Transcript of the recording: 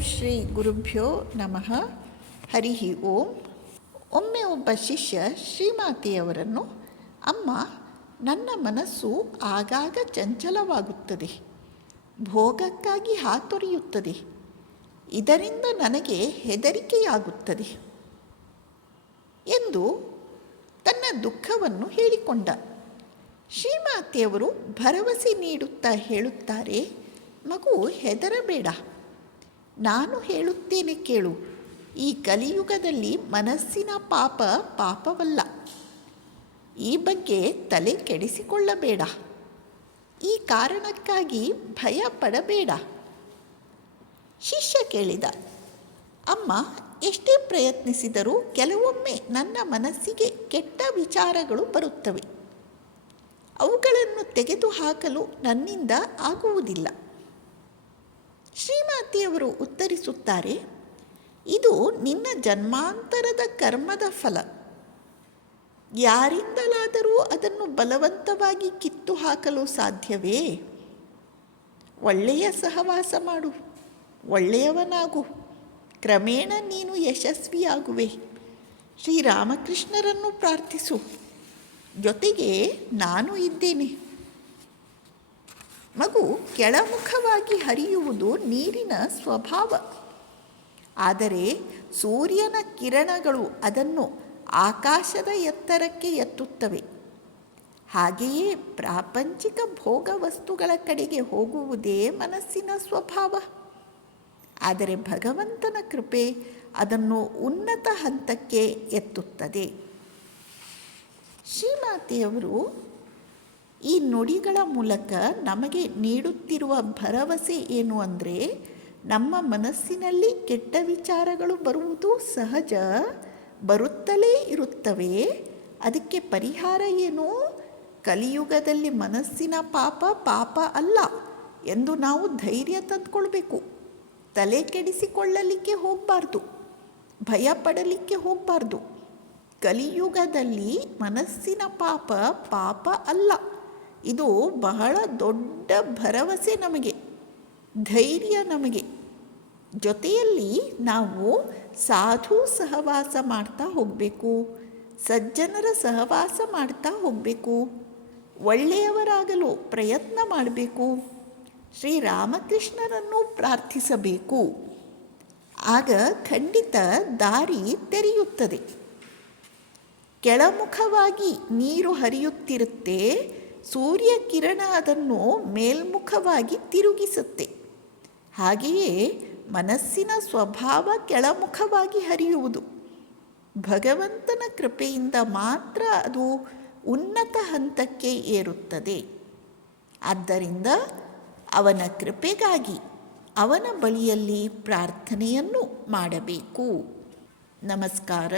ಶ್ರೀ ಗುರುಭ್ಯೋ ನಮಃ. ಹರಿ ಓಂ. ಒಮ್ಮೆ ಒಬ್ಬ ಶಿಷ್ಯ ಶ್ರೀಮಾತೆಯವರನ್ನು, ಅಮ್ಮ, ನನ್ನ ಮನಸ್ಸು ಆಗಾಗ ಚಂಚಲವಾಗುತ್ತದೆ, ಭೋಗಕ್ಕಾಗಿ ಹಾತೊರೆಯುತ್ತದೆ, ಇದರಿಂದ ನನಗೆ ಹೆದರಿಕೆಯಾಗುತ್ತದೆ ಎಂದು ತನ್ನ ದುಃಖವನ್ನು ಹೇಳಿಕೊಂಡ. ಶ್ರೀಮಾತೆಯವರು ಭರವಸೆ ನೀಡುತ್ತಾ ಹೇಳುತ್ತಾರೆ, ಮಗು, ಹೆದರಬೇಡ, ನಾನು ಹೇಳುತ್ತೇನೆ ಕೇಳು. ಈ ಕಲಿಯುಗದಲ್ಲಿ ಮನಸ್ಸಿನ ಪಾಪವಲ್ಲ. ಈ ಬಗ್ಗೆ ತಲೆ ಕೆಡಿಸಿಕೊಳ್ಳಬೇಡ. ಈ ಕಾರಣಕ್ಕಾಗಿ ಭಯ ಪಡಬೇಡ. ಶಿಷ್ಯ ಕೇಳಿದ, ಅಮ್ಮ, ಎಷ್ಟೇ ಪ್ರಯತ್ನಿಸಿದರೂ ಕೆಲವೊಮ್ಮೆ ನನ್ನ ಮನಸ್ಸಿಗೆ ಕೆಟ್ಟ ವಿಚಾರಗಳು ಬರುತ್ತವೆ. ಅವುಗಳನ್ನು ತೆಗೆದುಹಾಕಲು ನನ್ನಿಂದ ಆಗುವುದಿಲ್ಲ. ಶ್ರೀಮಾತೆಯವರು ಉತ್ತರಿಸುತ್ತಾರೆ, ಇದು ನಿನ್ನ ಜನ್ಮಾಂತರದ ಕರ್ಮದ ಫಲ. ಯಾರಿಂದಲಾದರೂ ಅದನ್ನು ಬಲವಂತವಾಗಿ ಕಿತ್ತು ಹಾಕಲು ಸಾಧ್ಯವೇ? ಒಳ್ಳೆಯ ಸಹವಾಸ ಮಾಡು, ಒಳ್ಳೆಯವನಾಗು, ಕ್ರಮೇಣ ನೀನು ಯಶಸ್ವಿಯಾಗುವೆ. ಶ್ರೀರಾಮಕೃಷ್ಣರನ್ನು ಪ್ರಾರ್ಥಿಸು, ಜೊತೆಗೆ ನಾನು ಇದ್ದೇನೆ. ಮಗು, ಕೆಳಮುಖವಾಗಿ ಹರಿಯುವುದು ನೀರಿನ ಸ್ವಭಾವ. ಆದರೆ ಸೂರ್ಯನ ಕಿರಣಗಳು ಅದನ್ನು ಆಕಾಶದ ಎತ್ತರಕ್ಕೆ ಎತ್ತುತ್ತವೆ. ಹಾಗೆಯೇ ಪ್ರಾಪಂಚಿಕ ಭೋಗ ವಸ್ತುಗಳ ಕಡೆಗೆ ಹೋಗುವುದೇ ಮನಸ್ಸಿನ ಸ್ವಭಾವ. ಆದರೆ ಭಗವಂತನ ಕೃಪೆ ಅದನ್ನು ಉನ್ನತ ಹಂತಕ್ಕೆ ಎತ್ತುತ್ತದೆ. ಶ್ರೀಮಾತೆಯವರು ಈ ನುಡಿಗಳ ಮೂಲಕ ನಮಗೆ ನೀಡುತ್ತಿರುವ ಭರವಸೆ ಏನು ಅಂದರೆ, ನಮ್ಮ ಮನಸ್ಸಿನಲ್ಲಿ ಕೆಟ್ಟ ವಿಚಾರಗಳು ಬರುವುದು ಸಹಜ, ಬರುತ್ತಲೇ ಇರುತ್ತವೆ. ಅದಕ್ಕೆ ಪರಿಹಾರ ಏನು? ಕಲಿಯುಗದಲ್ಲಿ ಮನಸ್ಸಿನ ಪಾಪ ಅಲ್ಲ ಎಂದು ನಾವು ಧೈರ್ಯ ತಂದುಕೊಳ್ಬೇಕು. ತಲೆ ಕೆಡಿಸಿಕೊಳ್ಳಲಿಕ್ಕೆ ಹೋಗಬಾರ್ದು, ಭಯ ಪಡಲಿಕ್ಕೆ ಹೋಗಬಾರ್ದು. ಕಲಿಯುಗದಲ್ಲಿ ಮನಸ್ಸಿನ ಪಾಪ ಅಲ್ಲ. ಇದು ಬಹಳ ದೊಡ್ಡ ಭರವಸೆ ನಮಗೆ, ಧೈರ್ಯ ನಮಗೆ. ಜೊತೆಯಲ್ಲಿ ನಾವು ಸಾಧು ಸಹವಾಸ ಮಾಡ್ತಾ ಹೋಗಬೇಕು, ಸಜ್ಜನರ ಸಹವಾಸ ಮಾಡ್ತಾ ಹೋಗಬೇಕು, ಒಳ್ಳೆಯವರಾಗಲು ಪ್ರಯತ್ನ ಮಾಡಬೇಕು, ಶ್ರೀರಾಮಕೃಷ್ಣರನ್ನು ಪ್ರಾರ್ಥಿಸಬೇಕು. ಆಗ ಖಂಡಿತ ದಾರಿ ತೆರೆಯುತ್ತದೆ. ಕೆಳಮುಖವಾಗಿ ನೀರು ಹರಿಯುತ್ತಿರುತ್ತೆ, ಸೂರ್ಯ ಕಿರಣ ಅದನ್ನು ಮೇಲ್ಮುಖವಾಗಿ ತಿರುಗಿಸುತ್ತೆ. ಹಾಗೆಯೇ ಮನಸ್ಸಿನ ಸ್ವಭಾವ ಕೆಳಮುಖವಾಗಿ ಹರಿಯುವುದು. ಭಗವಂತನ ಕೃಪೆಯಿಂದ ಮಾತ್ರ ಅದು ಉನ್ನತ ಹಂತಕ್ಕೆ ಏರುತ್ತದೆ. ಆದ್ದರಿಂದ ಅವನ ಕೃಪೆಗಾಗಿ ಅವನ ಬಳಿಯಲ್ಲಿ ಪ್ರಾರ್ಥನೆಯನ್ನು ಮಾಡಬೇಕು. ನಮಸ್ಕಾರ.